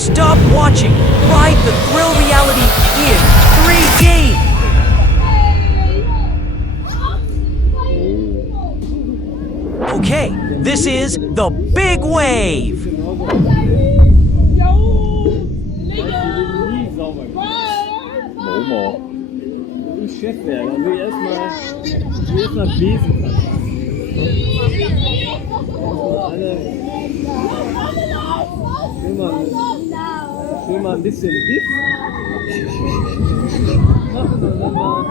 Stop watching. Ride the Thrill Reality in 3D. Okay, this is the big wave. Chef wäre, dann will ich erstmal Besen. Alle schön mal ein bisschen Biff machen und dann mal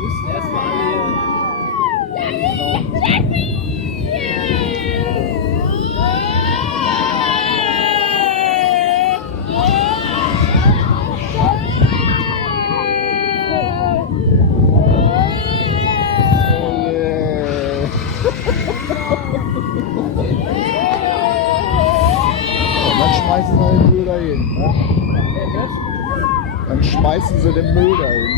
müssen erstmal alle schmeißen sie den Müll dahin. Ne? Dann schmeißen sie den Müll dahin.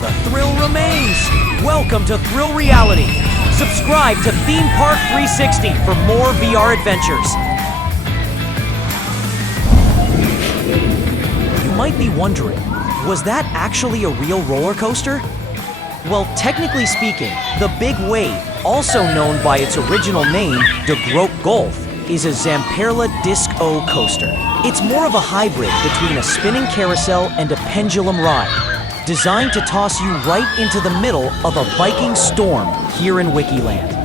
The thrill remains. Welcome to Thrill Reality. Subscribe to Theme Park 360 for more VR adventures. You might be wondering, was that actually a real roller coaster? Well, technically speaking, the Big Wave, also known by its original name, the Grote Golf, is a Zamperla Disc-O coaster. It's more of a hybrid between a spinning carousel and a pendulum ride, designed to toss you right into the middle of a Viking storm here in Wickieland.